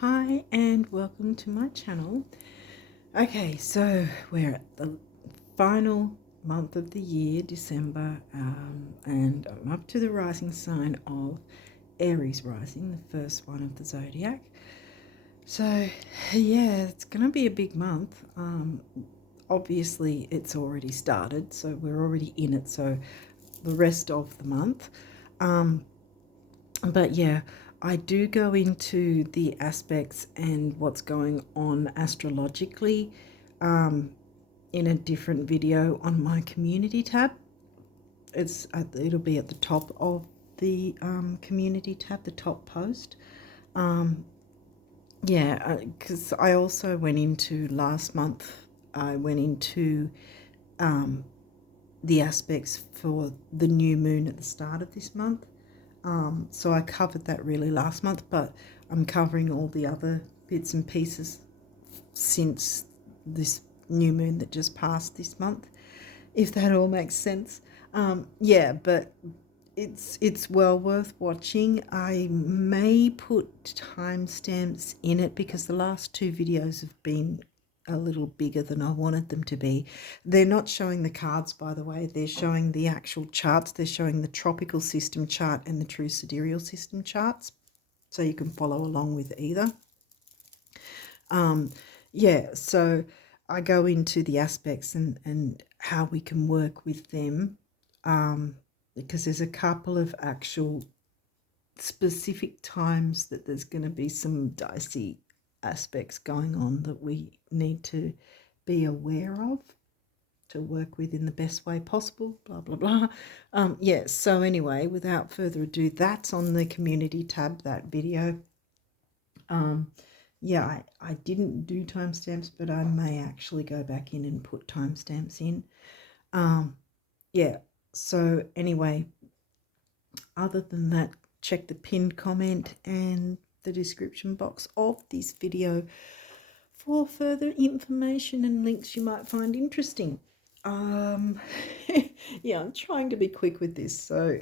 Hi and welcome to my channel. Okay, so we're at the final month of the year, December, and I'm up to the rising sign of Aries rising, the first one of the zodiac. So yeah, it's going to be a big month. Obviously it's already started, so we're already in it, so the rest of the month. But yeah, I do go into the aspects and what's going on astrologically in a different video on my community tab. It'll be at the top of the community tab, the top post. Yeah, because I also went into last month. I went into the aspects for the new moon at the start of this month. So I covered that really last month, but I'm covering all the other bits and pieces since this new moon that just passed this month, if that all makes sense. Yeah, but it's well worth watching. I may put timestamps in it because the last two videos have been a little bigger than I wanted them to be. They're not showing the cards, by the way. They're showing the actual charts. They're showing the tropical system chart and the true sidereal system charts, so you can follow along with either. Yeah, so I go into the aspects and how we can work with them, because there's a couple of actual specific times that there's going to be some dicey aspects going on that we need to be aware of to work with in the best way possible, blah blah blah. Yeah, so anyway, without further ado, that's on the community tab, that video. Yeah, I didn't do timestamps, but I may actually go back in and put timestamps in. Yeah, so anyway, other than that, check the pinned comment and the description box of this video for further information and links you might find interesting. Yeah, I'm trying to be quick with this, so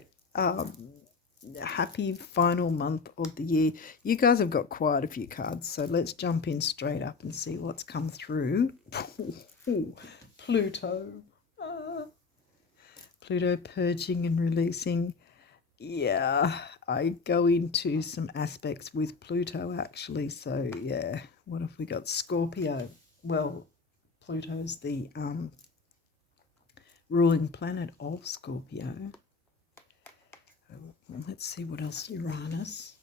happy final month of the year. You guys have got quite a few cards, so let's jump in straight up and see what's come through. Pluto. Pluto purging and releasing. Yeah, I go into some aspects with Pluto actually. So yeah, what have we got? Scorpio. Well, Pluto's the ruling planet of Scorpio. Let's see what else. Uranus.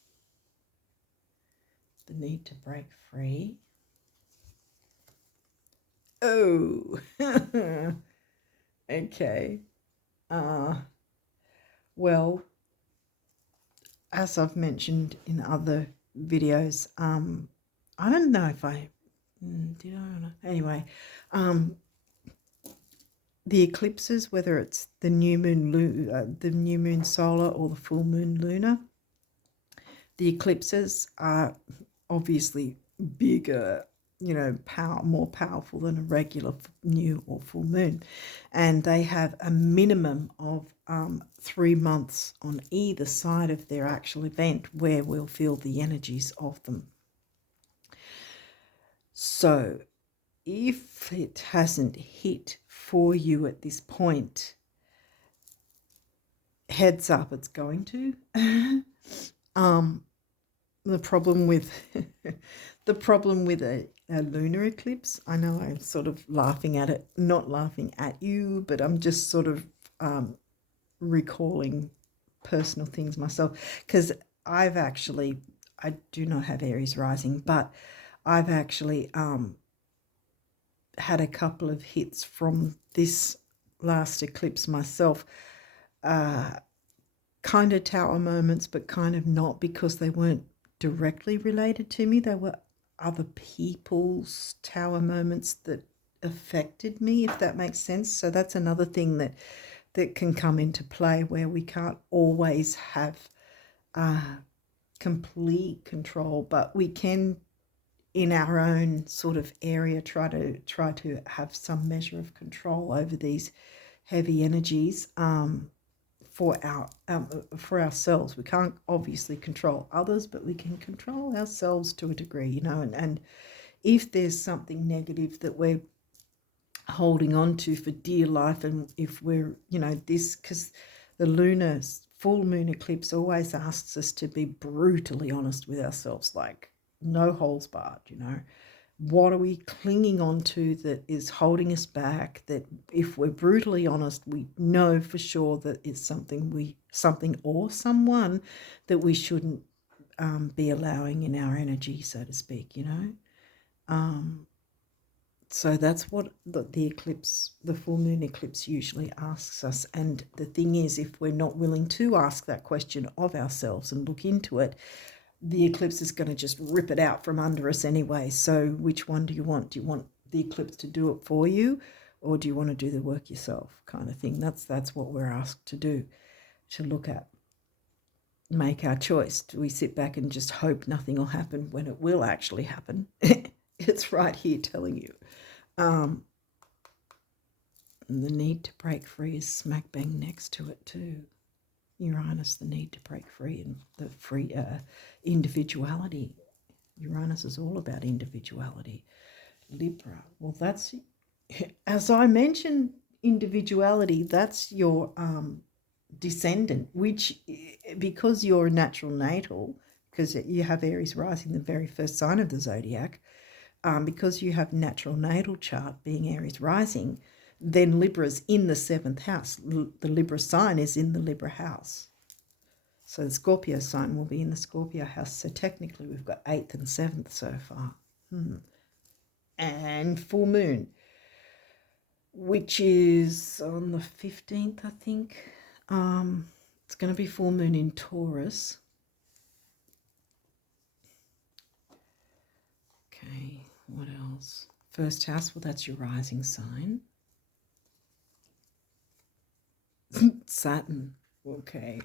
The need to break free. Oh, okay. Well, as I've mentioned in other videos, I don't know if I did. I don't know. Anyway, the eclipses, whether it's the new moon solar or the full moon lunar, the eclipses are obviously bigger, more powerful than a regular new or full moon, and they have a minimum of 3 months on either side of their actual event where we'll feel the energies of them. So if it hasn't hit for you at this point, heads up, it's going to. The problem with a lunar eclipse, I know I'm sort of laughing at it, not laughing at you, but I'm just sort of recalling personal things myself, because I do not have Aries rising, but I've actually had a couple of hits from this last eclipse myself, kind of tower moments, but kind of not, because they weren't directly related to me. They were other people's tower moments that affected me, if that makes sense. So that's another thing that can come into play, where we can't always have complete control, but we can, in our own sort of area, try to have some measure of control over these heavy energies for ourselves. We can't obviously control others, but we can control ourselves to a degree, you know. And if there's something negative that we're holding on to for dear life, and if we're, you know, this, because the lunar full moon eclipse always asks us to be brutally honest with ourselves, like no holds barred, you know. What are we clinging on to that is holding us back, that if we're brutally honest, we know for sure that it's something or someone that we shouldn't be allowing in our energy, so to speak, you know. So that's what the eclipse, the full moon eclipse, usually asks us. And the thing is, if we're not willing to ask that question of ourselves and look into it, the eclipse is going to just rip it out from under us anyway. So which one do you want? Do you want the eclipse to do it for you, or do you want to do the work yourself, kind of thing? That's what we're asked to do, to look at, make our choice. Do we sit back and just hope nothing will happen when it will actually happen? It's right here telling you. And the need to break free is smack bang next to it too. Uranus, the need to break free, and the free individuality. Uranus is all about individuality. Libra, well, that's, as I mentioned, individuality, that's your descendant, which, because you're a natural natal, because you have Aries rising, the very first sign of the zodiac, because you have natural natal chart being Aries rising, then Libra's in the 7th house. The Libra sign is in the Libra house. So the Scorpio sign will be in the Scorpio house. So technically we've got 8th and 7th so far. And full moon, which is on the 15th, I think. It's going to be full moon in Taurus. Okay, what else? First house, well, that's your rising sign. Saturn, okay.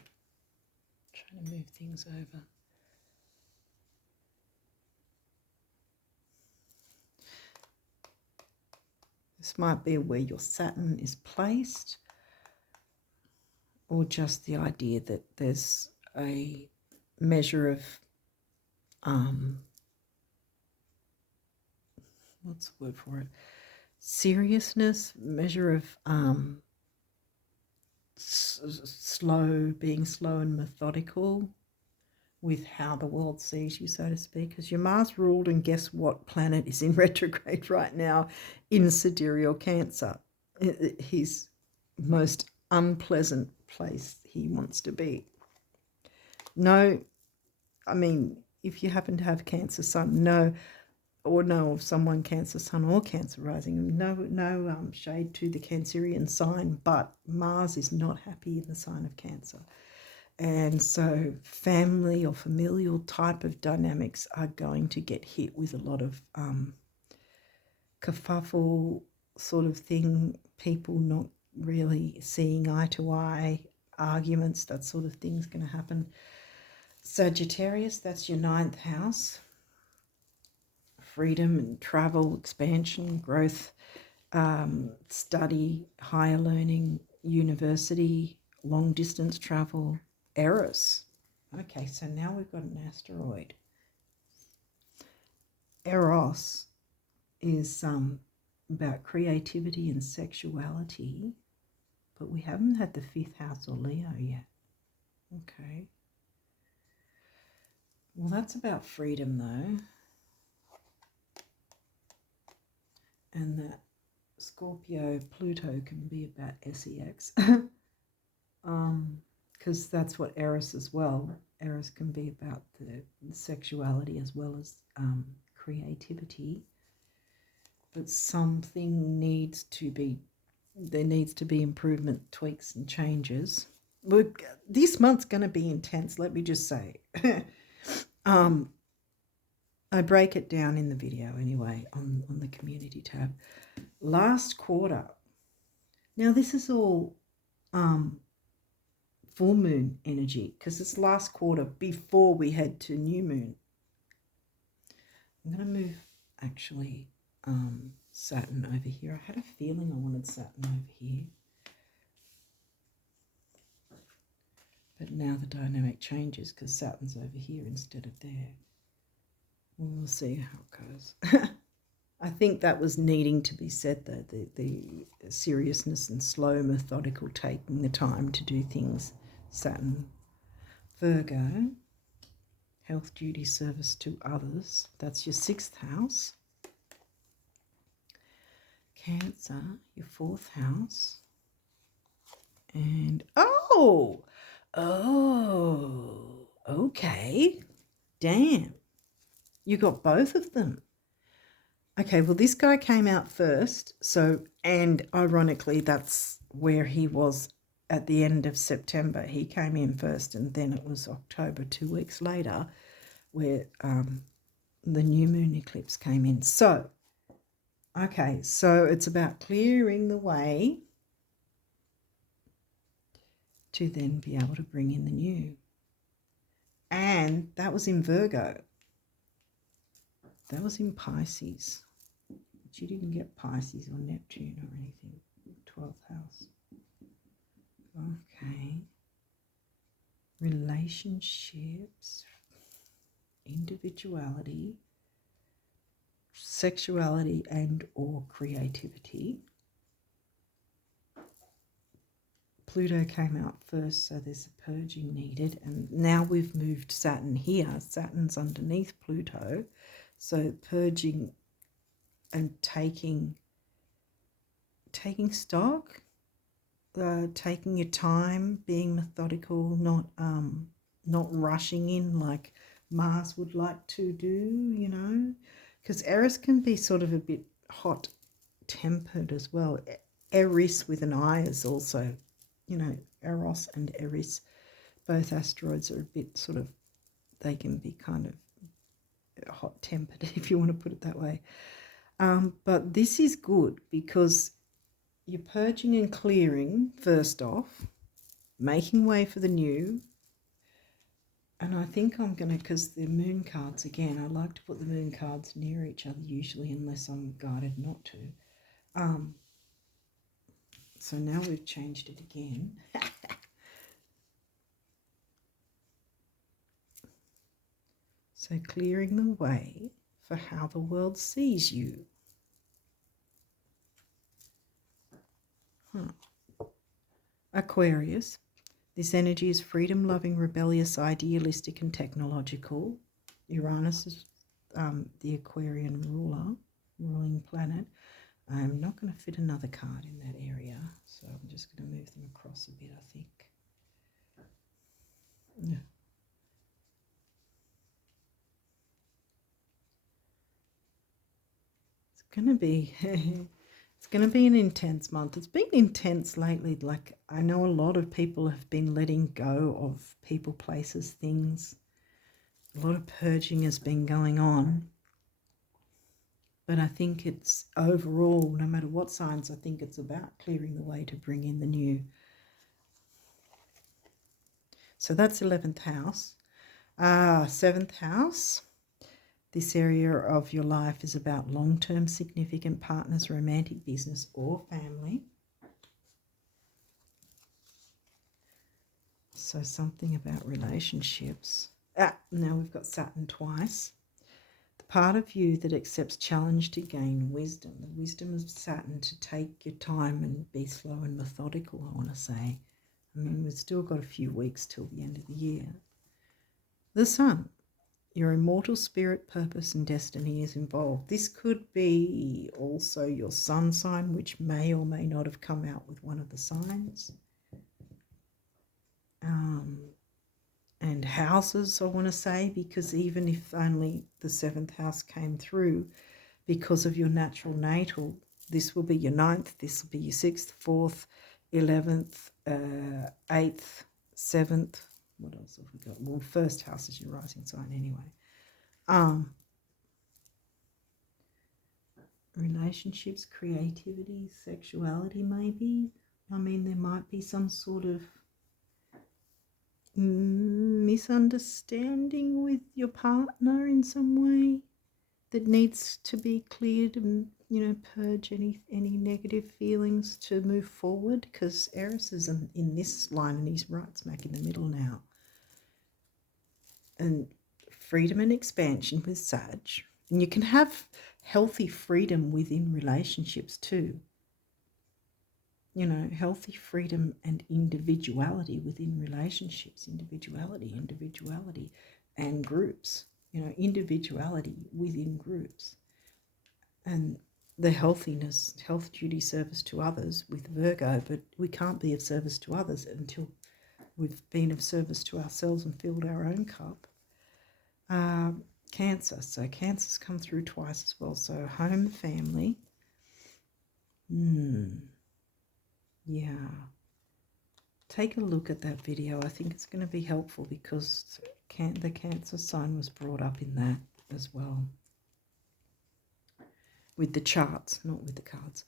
Trying to move things over. This might be where your Saturn is placed, or just the idea that there's a measure of, what's the word for it? Seriousness, measure of being slow and methodical with how the world sees you, so to speak, because your Mars ruled, and guess what planet is in retrograde right now? In sidereal Cancer. His most unpleasant place he wants to be. No, I mean, if you happen to have Cancer Sun, know of someone Cancer Sun or Cancer rising, no shade to the Cancerian sign, but Mars is not happy in the sign of Cancer. And so family or familial type of dynamics are going to get hit with a lot of kerfuffle sort of thing, people not really seeing eye to eye, arguments, that sort of thing's going to happen. Sagittarius, that's your 9th house. Freedom and travel, expansion, growth, study, higher learning, university, long distance travel. Eros. Okay, so now we've got an asteroid. Eros is about creativity and sexuality, but we haven't had the 5th house or Leo yet. Okay. Well, that's about freedom though. And that Scorpio Pluto can be about sex. Because that's what Eris as well. Eris can be about the sexuality as well as creativity. But something needs to be, there needs to be improvement, tweaks and changes. Look, this month's going to be intense, let me just say. I break it down in the video anyway on the community tab. Last quarter. Now this is all full moon energy, because it's last quarter before we head to new moon. I'm going to move actually Saturn over here. I had a feeling I wanted Saturn over here. But now the dynamic changes because Saturn's over here instead of there. We'll see how it goes. I think that was needing to be said, though, the seriousness and slow, methodical, taking the time to do things. Saturn, Virgo, health, duty, service to others. That's your 6th house. Cancer, your 4th house. And, okay. Damn. You got both of them. Okay, well, this guy came out first, so, and ironically, that's where he was at the end of September. He came in first, and then it was October, 2 weeks later, where the new moon eclipse came in. So, okay, so it's about clearing the way to then be able to bring in the new. And that was in Virgo. That was in Pisces. But you didn't get Pisces or Neptune or anything. 12th house. Okay. Relationships, individuality, sexuality and or creativity. Pluto came out first, so there's a purging needed. And now we've moved Saturn here. Saturn's underneath Pluto. So purging and taking stock, taking your time, being methodical, not rushing in like Mars would like to do, you know, because Aries can be sort of a bit hot-tempered as well. Aries with an I is also, you know, Eros and Aries, both asteroids are a bit sort of, they can be kind of hot-tempered, if you want to put it that way. But this is good because you're purging and clearing first off, making way for the new. And I think I'm going to, because the moon cards, again, I like to put the moon cards near each other usually, unless I'm guided not to. So now we've changed it again. So clearing the way for how the world sees you. Aquarius. This energy is freedom-loving, rebellious, idealistic and technological. Uranus is the Aquarian ruling planet. I'm not going to fit another card in that area, so I'm just going to move them across a bit, I think. Yeah. It's going to be... It's going to be an intense month. It's been intense lately. Like, I know a lot of people have been letting go of people, places, things. A lot of purging has been going on. But I think it's overall, no matter what signs, I think it's about clearing the way to bring in the new. So that's 11th house. 7th house. This area of your life is about long-term significant partners, romantic, business or family. So something about relationships. Now we've got Saturn twice. The part of you that accepts challenge to gain wisdom. The wisdom of Saturn to take your time and be slow and methodical, I want to say. I mean, we've still got a few weeks till the end of the year. The Sun. Your immortal spirit, purpose and destiny is involved. This could be also your sun sign, which may or may not have come out with one of the signs. And houses, I want to say, because even if only the 7th house came through, because of your natural natal, this will be your 9th, this will be your 6th, 4th, 11th, 8th, 7th. What else have we got? Well, 1st house is your rising sign anyway. Relationships, creativity, sexuality maybe. I mean, there might be some sort of misunderstanding with your partner in some way. that needs to be cleared and, you know, purge any negative feelings to move forward, because Aries is in this line and he's right smack in the middle now. And freedom and expansion with Sag. And you can have healthy freedom within relationships too. You know, healthy freedom and individuality within relationships, individuality, and groups, you know, individuality within groups. And the healthiness, health, duty, service to others with Virgo, but we can't be of service to others until we've been of service to ourselves and filled our own cup. Cancer, so Cancer's come through twice as well, so home, family. Yeah, take a look at that video. I think it's going to be helpful because the Cancer sign was brought up in that as well. With the charts, not with the cards.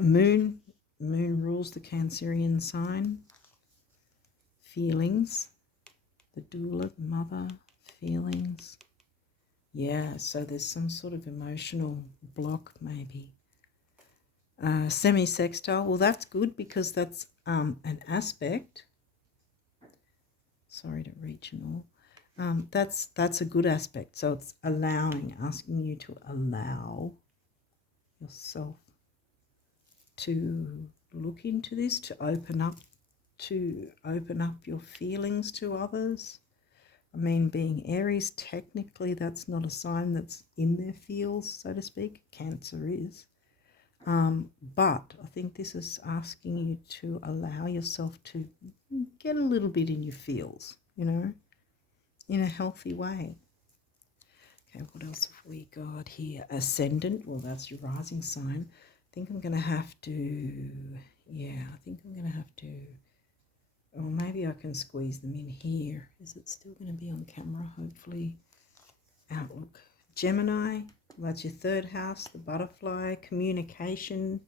Moon rules the Cancerian sign. Feelings, the doula, mother, feelings. Yeah, so there's some sort of emotional block maybe. Semi-sextile, well, that's good because that's an aspect. Sorry to reach and all. That's a good aspect. So it's asking you to allow yourself to look into this, to open up your feelings to others. I mean, being Aries, technically that's not a sign that's in their feels, so to speak. Cancer is. But I think this is asking you to allow yourself to get a little bit in your feels, you know, in a healthy way. Okay, what else have we got here? Ascendant, well, that's your rising sign. I think I'm going to have to, or maybe I can squeeze them in here. Is it still going to be on camera? Hopefully. Outlook. Gemini, well, that's your third house, the butterfly. Communication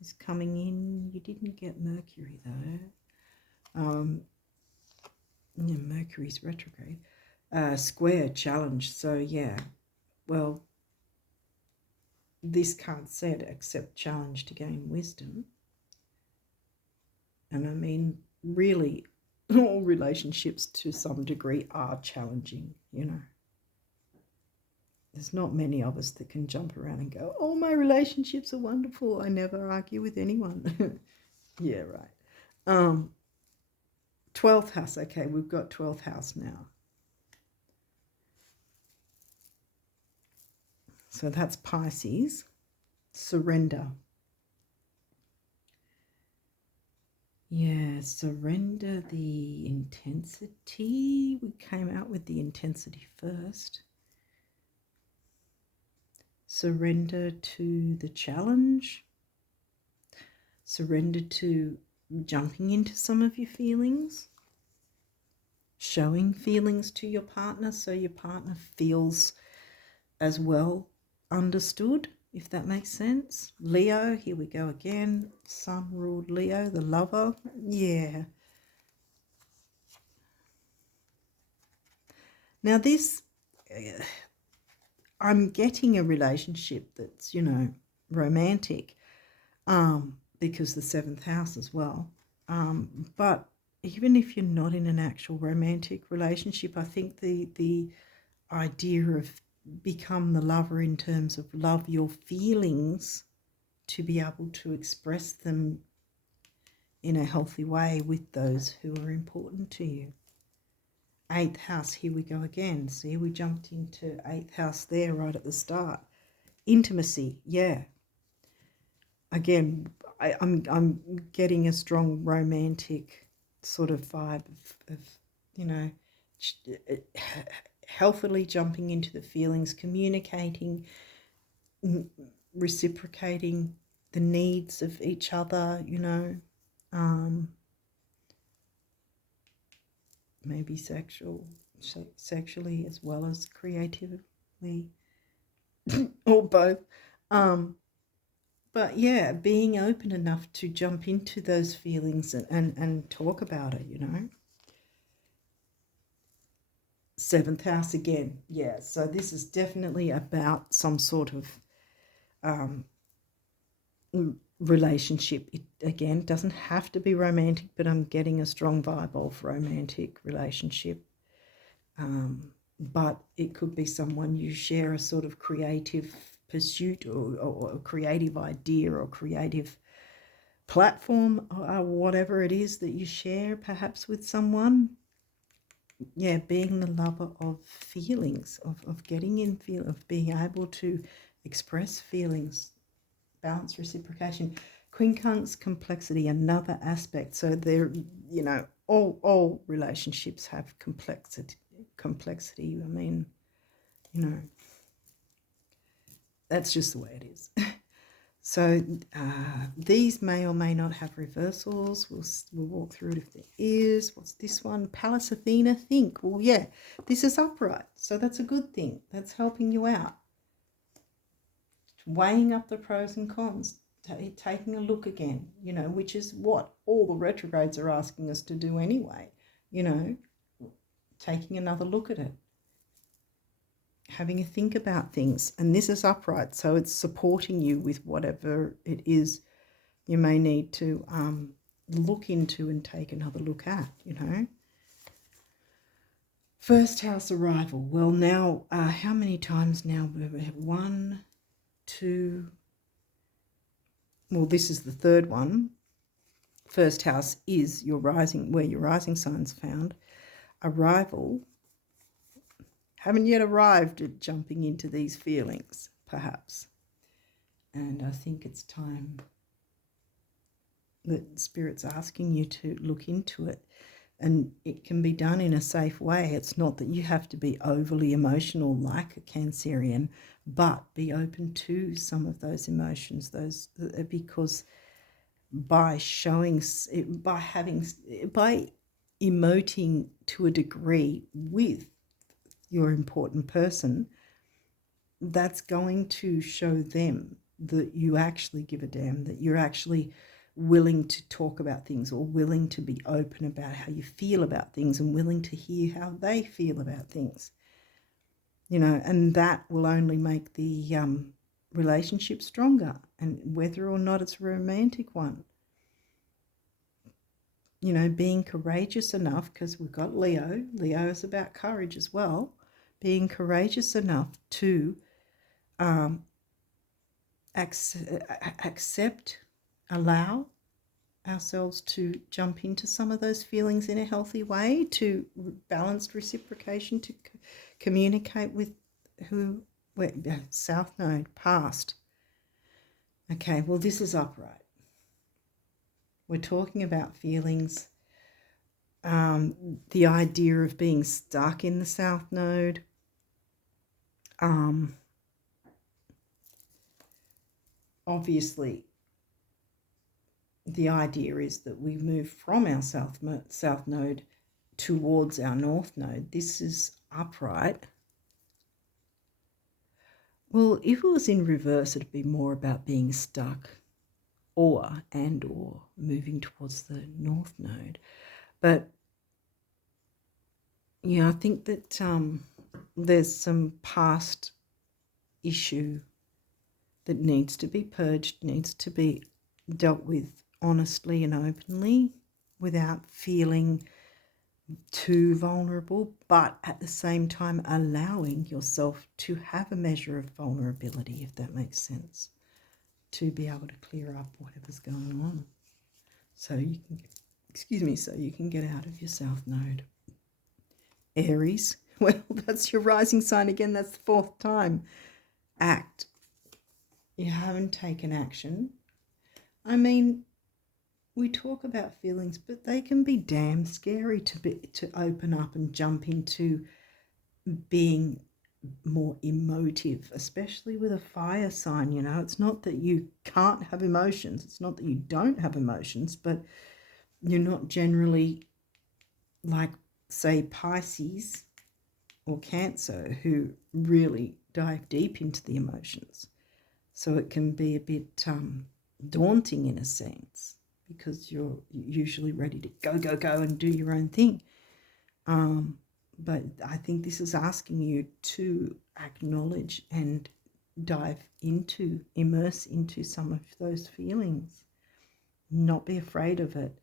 is coming in. You didn't get Mercury though. Yeah, Mercury's retrograde. Square, challenge. So yeah, well, this card said accept challenge to gain wisdom. And I mean, really, all relationships to some degree are challenging, you know. There's not many of us that can jump around and go, oh, my relationships are wonderful. I never argue with anyone. Yeah, right. 12th house. Okay, we've got 12th house now. So that's Pisces. Surrender. Yeah, surrender the intensity. We came out with the intensity first. Surrender to the challenge. Surrender to jumping into some of your feelings. Showing feelings to your partner so your partner feels as well understood, if that makes sense. Leo, here we go again. Sun ruled Leo, the lover. Yeah. Now this, I'm getting a relationship that's, you know, romantic, because the 7th house as well. But even if you're not in an actual romantic relationship, I think the idea of become the lover in terms of love your feelings to be able to express them in a healthy way with those who are important to you. 8th house, here we go again. See, we jumped into 8th house there right at the start. Intimacy, yeah. Again, I'm getting a strong romantic sort of vibe of you know, healthily jumping into the feelings, communicating, reciprocating the needs of each other, you know, maybe sexually as well as creatively, or both. But yeah, being open enough to jump into those feelings and talk about it, you know. 7th house again. Yeah, so this is definitely about some sort of relationship. It, again, doesn't have to be romantic, but I'm getting a strong vibe of romantic relationship. But it could be someone you share a sort of creative pursuit or a creative idea or creative platform or whatever it is that you share perhaps with someone. Yeah, being the lover of feelings, of getting in feel, of being able to express feelings, balance, reciprocation. Quincunx complexity, another aspect. So there, you know, all relationships have complexity. I mean, you know, that's just the way it is. So these may or may not have reversals. We'll walk through it if there is. What's this one? Pallas Athena, think. Well, yeah, this is upright. So that's a good thing. That's helping you out. Weighing up the pros and cons. Taking a look again, you know, which is what all the retrogrades are asking us to do anyway. You know, taking another look at it. Having a think about things. And this is upright. So it's supporting you with whatever it is you may need to look into and take another look at, you know. First house arrival. Well, now, how many times now? We have 1, 2. Well, this is the third one. First house is your rising, where your rising sign's found. Arrival. Haven't yet arrived at jumping into these feelings, perhaps. And I think it's time that Spirit's asking you to look into it. And it can be done in a safe way. It's not that you have to be overly emotional like a Cancerian, but be open to some of those emotions, because by emoting to a degree with your important person, that's going to show them that you actually give a damn, that you're actually willing to talk about things or willing to be open about how you feel about things and willing to hear how they feel about things, you know, and that will only make the relationship stronger, and whether or not it's a romantic one. You know, being courageous enough, because we've got Leo. Leo is about courage as well. Being courageous enough to accept, allow ourselves to jump into some of those feelings in a healthy way, to balanced reciprocation, to communicate with South Node, past. Okay, well, this is upright. We're talking about feelings, the idea of being stuck in the South Node. Obviously, the idea is that we move from our South Node towards our North Node. This is upright. Well, if it was in reverse, it'd be more about being stuck or moving towards the North Node. But, yeah, I think that there's some past issue that needs to be purged, needs to be dealt with honestly and openly without feeling too vulnerable, but at the same time allowing yourself to have a measure of vulnerability, if that makes sense, to be able to clear up whatever's going on. So you can get out of your South Node. Aries, well, that's your rising sign again. That's the 4th time. Act. You haven't taken action. I mean, we talk about feelings, but they can be damn scary to open up and jump into being more emotive, especially with a fire sign. You know, it's not that you can't have emotions. It's not that you don't have emotions, but you're not generally like, say, Pisces or Cancer, who really dive deep into the emotions. So it can be a bit daunting in a sense, because you're usually ready to go and do your own thing. But I think this is asking you to acknowledge and immerse into some of those feelings. Not be afraid of it,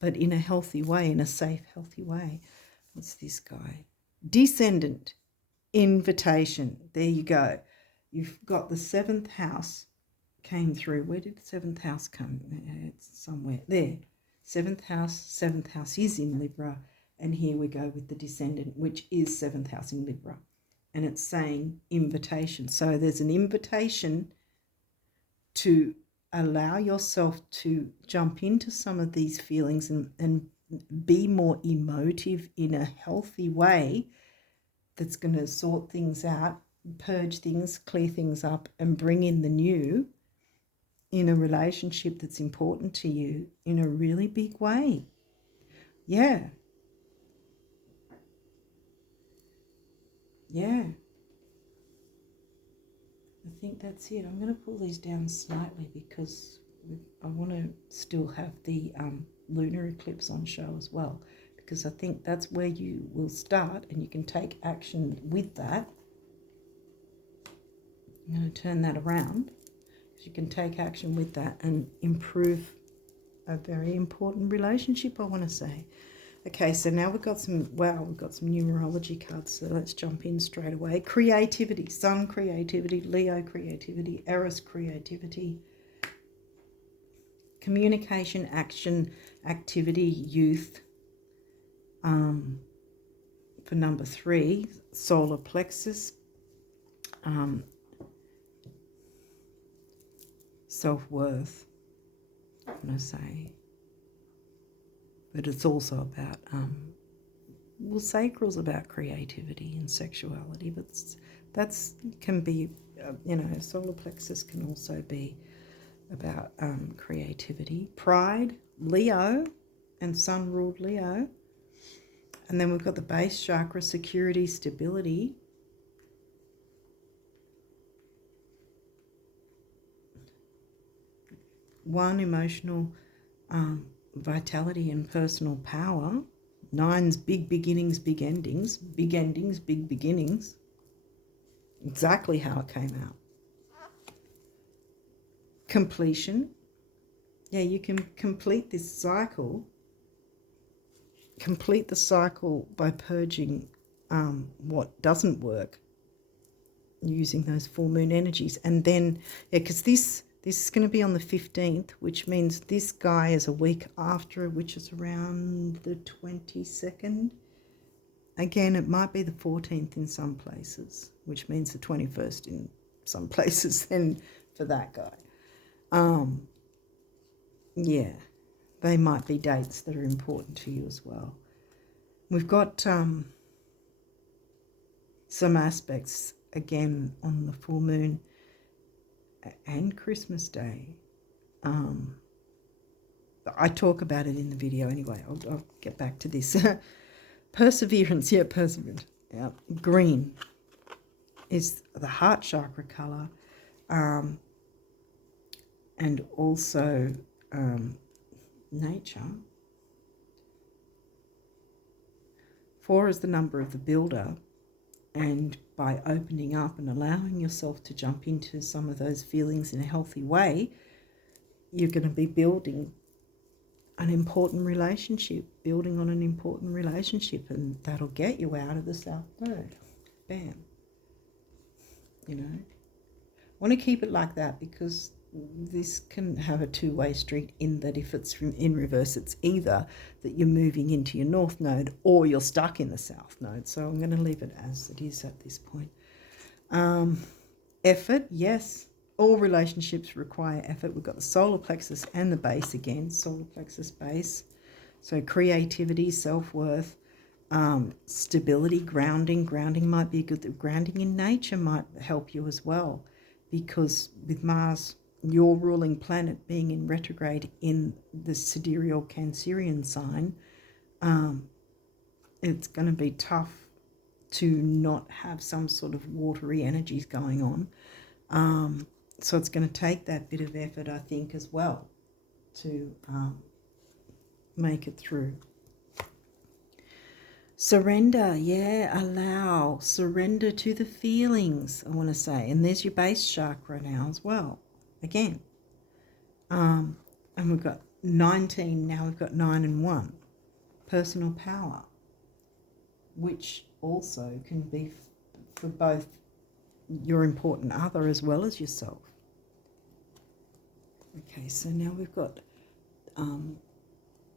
but in a healthy way, in a safe, healthy way. What's this guy? Descendant, invitation. There you go. You've got the 7th house came through. Where did the 7th house come? It's somewhere there. 7th house is in Libra, and here we go with the descendant, which is 7th house in Libra, and it's saying invitation. So there's an invitation to allow yourself to jump into some of these feelings and be more emotive in a healthy way that's going to sort things out, purge things, clear things up, and bring in the new in a relationship that's important to you in a really big way. Yeah. Yeah. I think that's it. I'm going to pull these down slightly because I want to still have the lunar eclipse on show as well, because I think that's where you will start and you can take action with that. I'm going to turn that around. You can take action with that and improve a very important relationship, I want to say. Okay, so now we've got some numerology cards, so let's jump in straight away. Creativity, Sun creativity, Leo creativity, Aries creativity, communication, action, activity, youth. For number 3, solar plexus, self-worth, I'm going to say. But it's also about, sacral's about creativity and sexuality, but that's can be, solar plexus can also be about creativity. Pride, Leo, and Sun ruled Leo. And then we've got the base chakra, security, stability. One, emotional vitality and personal power. 9's big beginnings, big endings. Big endings, big beginnings. Exactly how it came out. Completion. Yeah, you can complete this cycle. Complete the cycle by purging what doesn't work, using those full moon energies. And then, because this is going to be on the 15th, which means this guy is a week after, which is around the 22nd. Again, it might be the 14th in some places, which means the 21st in some places then for that guy. Yeah, they might be dates that are important to you as well. We've got some aspects, again, on the full moon and Christmas Day. I talk about it in the video anyway. I'll get back to this. Perseverance. Yeah, perseverance. Yeah. Green is the heart chakra colour, and also nature. 4 is the number of the builder, and by opening up and allowing yourself to jump into some of those feelings in a healthy way, you're going to be building an important relationship, and that'll get you out of the South Node. Bam. I want to keep it like that, because this can have a two-way street, in that if it's in reverse, it's either that you're moving into your North Node or you're stuck in the South Node. So I'm going to leave it as it is at this point. Effort, yes. All relationships require effort. We've got the solar plexus and the base again, solar plexus base. So creativity, self-worth, stability, grounding. Grounding might be good. Grounding in nature might help you as well, because with Mars, your ruling planet, being in retrograde in the sidereal Cancerian sign, it's going to be tough to not have some sort of watery energies going on. So it's going to take that bit of effort, I think, as well, to make it through. Surrender, yeah, allow, surrender to the feelings, I want to say. And there's your base chakra now as well, again. And we've got 19, now we've got 9 and 1. Personal power, which also can be for both your important other as well as yourself. Okay, so now we've got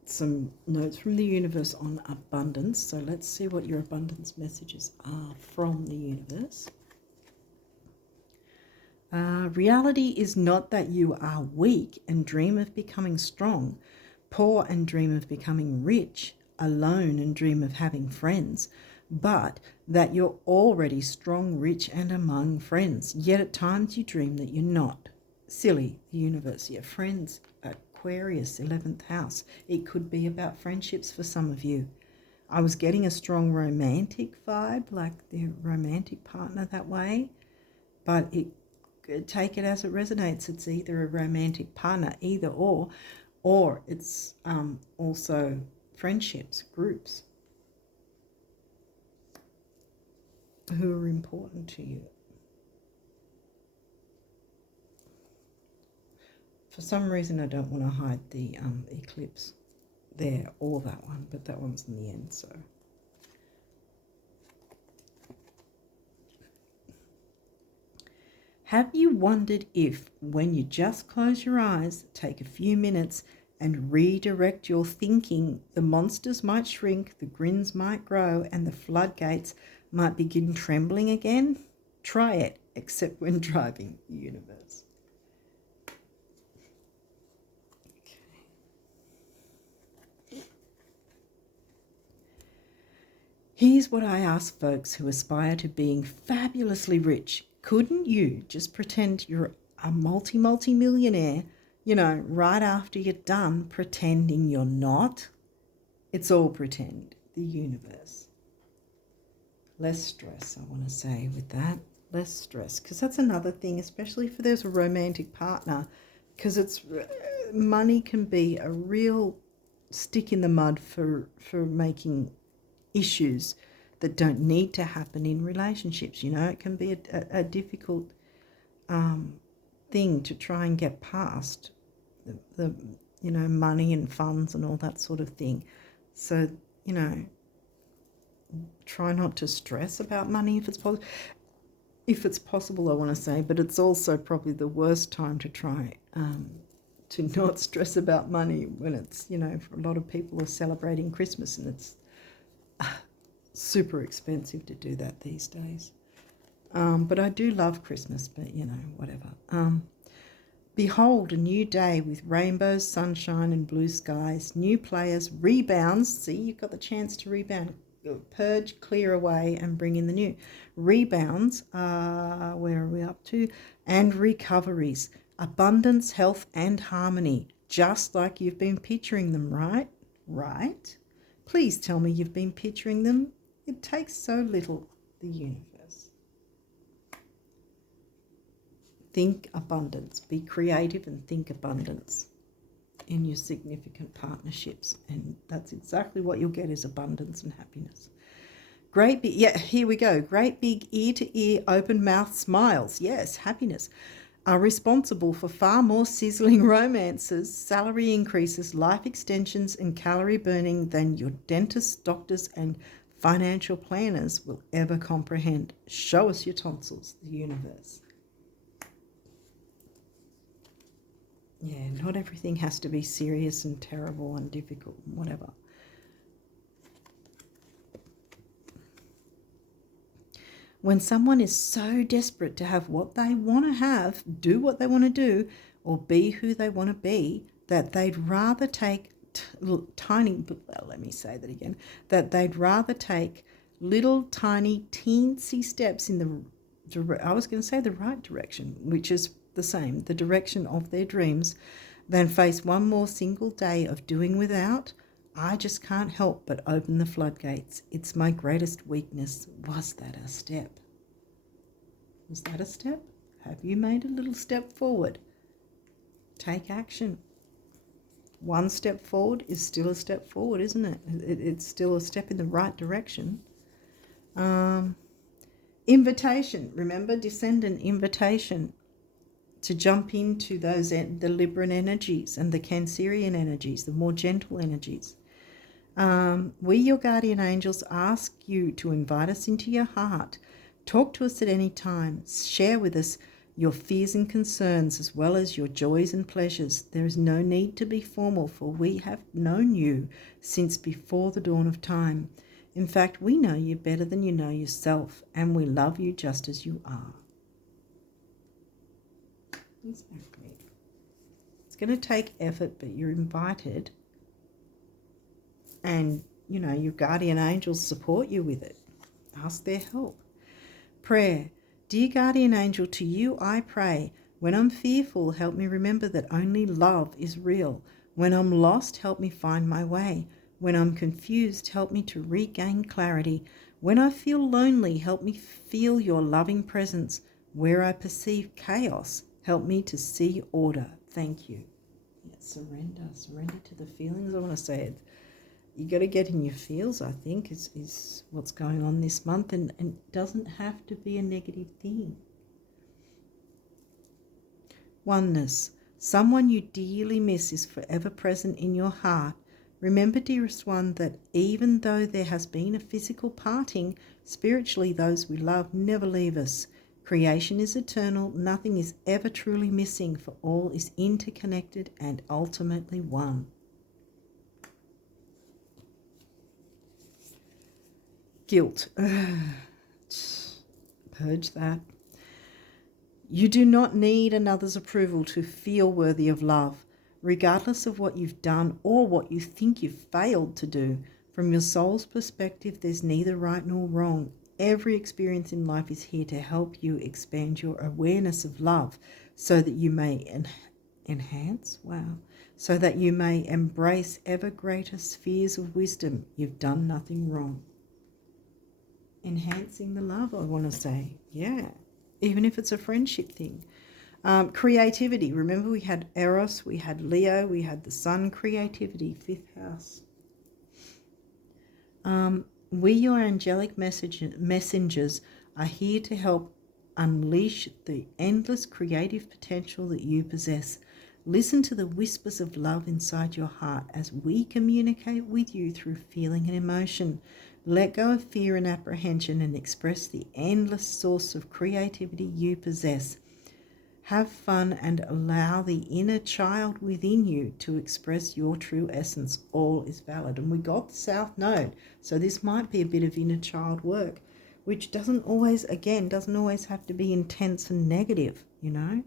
some notes from the universe on abundance. So let's see what your abundance messages are from the universe. Reality is not that you are weak and dream of becoming strong, poor and dream of becoming rich, alone and dream of having friends, but that you're already strong, rich, and among friends. Yet at times you dream that you're not. Silly, the universe, your friends. Aquarius, 11th house. It could be about friendships for some of you. I was getting a strong romantic vibe, like the romantic partner that way, but take it as it resonates. It's either a romantic partner, either or it's also friendships, groups who are important to you. For some reason, I don't want to hide the eclipse there or that one, but that one's in the end, so. Have you wondered if, when you just close your eyes, take a few minutes and redirect your thinking, the monsters might shrink, the grins might grow, and the floodgates might begin trembling again? Try it, except when driving, the universe. Here's what I ask folks who aspire to being fabulously rich. Couldn't you just pretend you're a multi-millionaire, right after you're done pretending you're not? It's all pretend, the universe. Less stress, I want to say, with that. Less stress, because that's another thing, especially if there's a romantic partner, because money can be a real stick in the mud for making issues that don't need to happen in relationships. It can be a difficult thing to try and get past the money and funds and all that sort of thing. So try not to stress about money if it's possible. If it's possible, I want to say, but it's also probably the worst time to try to not stress about money when it's, for a lot of people are celebrating Christmas and it's super expensive to do that these days. But I do love Christmas, but whatever. Behold, a new day with rainbows, sunshine, and blue skies, new players, rebounds. See, you've got the chance to rebound. Purge, clear away, and bring in the new. Rebounds, where are we up to? And recoveries. Abundance, health, and harmony, just like you've been picturing them, right? Right? Please tell me you've been picturing them. It takes so little, the universe. Think abundance. Be creative and think abundance in your significant partnerships. And that's exactly what you'll get is abundance and happiness. Great big, here we go. Great big ear-to-ear, open-mouth smiles. Yes, happiness. Are responsible for far more sizzling romances, salary increases, life extensions, and calorie burning than your dentists, doctors, and financial planners will ever comprehend. Show us your tonsils, the universe. Yeah, not everything has to be serious and terrible and difficult and whatever. When someone is so desperate to have what they want to have, do what they want to do, or be who they want to be, that they'd rather take that they'd rather take little tiny teensy steps in the right direction, which is the same, the direction of their dreams, than face one more single day of doing without. I just can't help but open the floodgates. It's my greatest weakness. Was that a step? Was that a step? Have you made a little step forward? Take action. one step forward is still a step forward, isn't it? It's still a step in the right direction. Invitation. Remember, descendant invitation to jump into those, the Libran energies and the Cancerian energies, the more gentle energies. We, your guardian angels, ask you to invite us into your heart. Talk to us at any time. Share with us your fears and concerns as well as your joys and pleasures. There is no need to be formal, for we have known you since before the dawn of time. In fact, we know you better than you know yourself, and we love you just as you are. Exactly. It's going to take effort, but you're invited. And, you know, your guardian angels support you with it. Ask their help. Prayer. Dear guardian angel, to you I pray. When I'm fearful, help me remember that only love is real. When I'm lost, help me find my way. When I'm confused, help me to regain clarity. When I feel lonely, help me feel your loving presence. Where I perceive chaos, help me to see order. Thank you. Yeah, surrender to the feelings. I want to say it. You got to get in your feels, I think, is what's going on this month, and it doesn't have to be a negative thing. Oneness. Someone you dearly miss is forever present in your heart. Remember, dearest one, that even though there has been a physical parting, spiritually those we love never leave us. Creation is eternal. Nothing is ever truly missing, for all is interconnected and ultimately one. Guilt. Purge that. You do not need another's approval to feel worthy of love, regardless of what you've done or what you think you've failed to do. From your soul's perspective, there's neither right nor wrong. Every experience in life is here to help you expand your awareness of love so that you may so that you may embrace ever greater spheres of wisdom. You've done nothing wrong. Enhancing the love, I want to say. Yeah, even if it's a friendship thing. Creativity. Remember, we had Eros, we had Leo, we had the Sun. Creativity, 5th house. We, your angelic messengers, are here to help unleash the endless creative potential that you possess. Listen to the whispers of love inside your heart as we communicate with you through feeling and emotion. Let go of fear and apprehension and express the endless source of creativity you possess. Have fun and allow the inner child within you to express your true essence. All is valid. And we got the South Node, so this might be a bit of inner child work, which doesn't always have to be intense and negative, you know.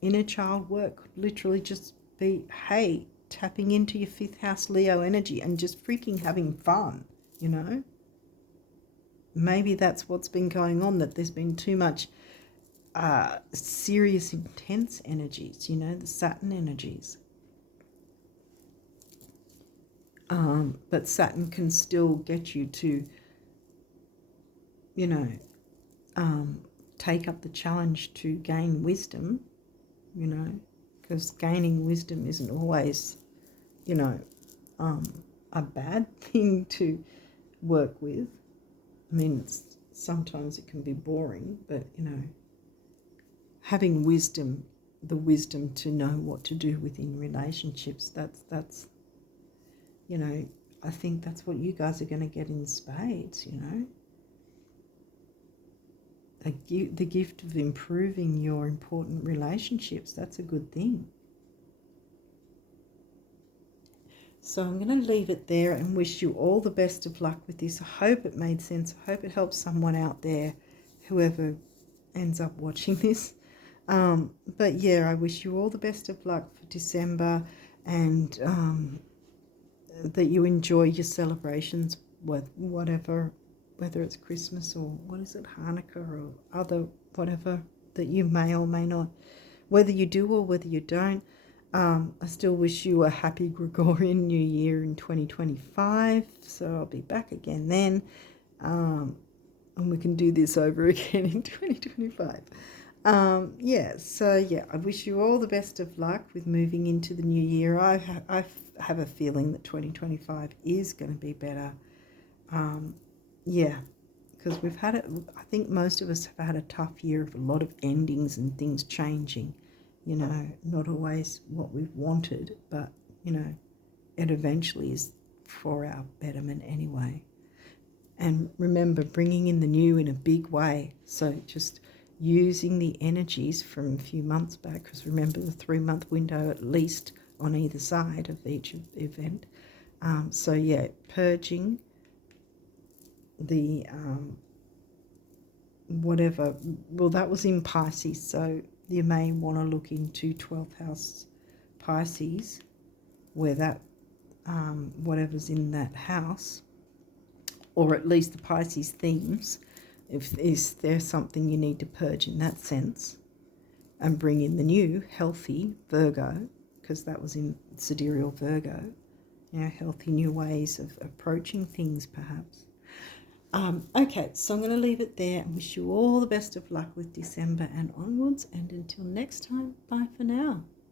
Inner child work could literally just be, hey, tapping into your 5th house Leo energy and just freaking having fun, you know. Maybe that's what's been going on, that there's been too much serious, intense energies, you know, the Saturn energies. But Saturn can still get you to, you know, take up the challenge to gain wisdom, you know, because gaining wisdom isn't always, you know, a bad thing to work with. I mean, sometimes it can be boring, but, you know, having wisdom, the wisdom to know what to do within relationships, that's you know, I think that's what you guys are going to get in spades, you know. The gift of improving your important relationships, that's a good thing. So I'm going to leave it there and wish you all the best of luck with this. I hope it made sense. I hope it helps someone out there, whoever ends up watching this. But yeah, I wish you all the best of luck for December, and that you enjoy your celebrations with whatever, whether it's Christmas or what is it, Hanukkah or other whatever that you may or may not, whether you do or whether you don't. I still wish you a happy Gregorian New Year in 2025. So I'll be back again then, and we can do this over again in 2025. Yeah, so yeah, I wish you all the best of luck with moving into the new year. I have a feeling that 2025 is going to be better. Yeah, because we've had it, I think most of us have had a tough year of a lot of endings and things changing, not always what we've wanted, but, it eventually is for our betterment anyway. And remember, bringing in the new in a big way. So just using the energies from a few months back, because remember the 3-month window at least on either side of each event. So yeah, purging the whatever. Well, that was in Pisces, so you may want to look into 12th house Pisces, where that whatever's in that house, or at least the Pisces themes, if is there something you need to purge in that sense, and bring in the new healthy Virgo, because that was in sidereal Virgo, healthy new ways of approaching things perhaps. Okay, so I'm going to leave it there and wish you all the best of luck with December and onwards, and until next time, bye for now.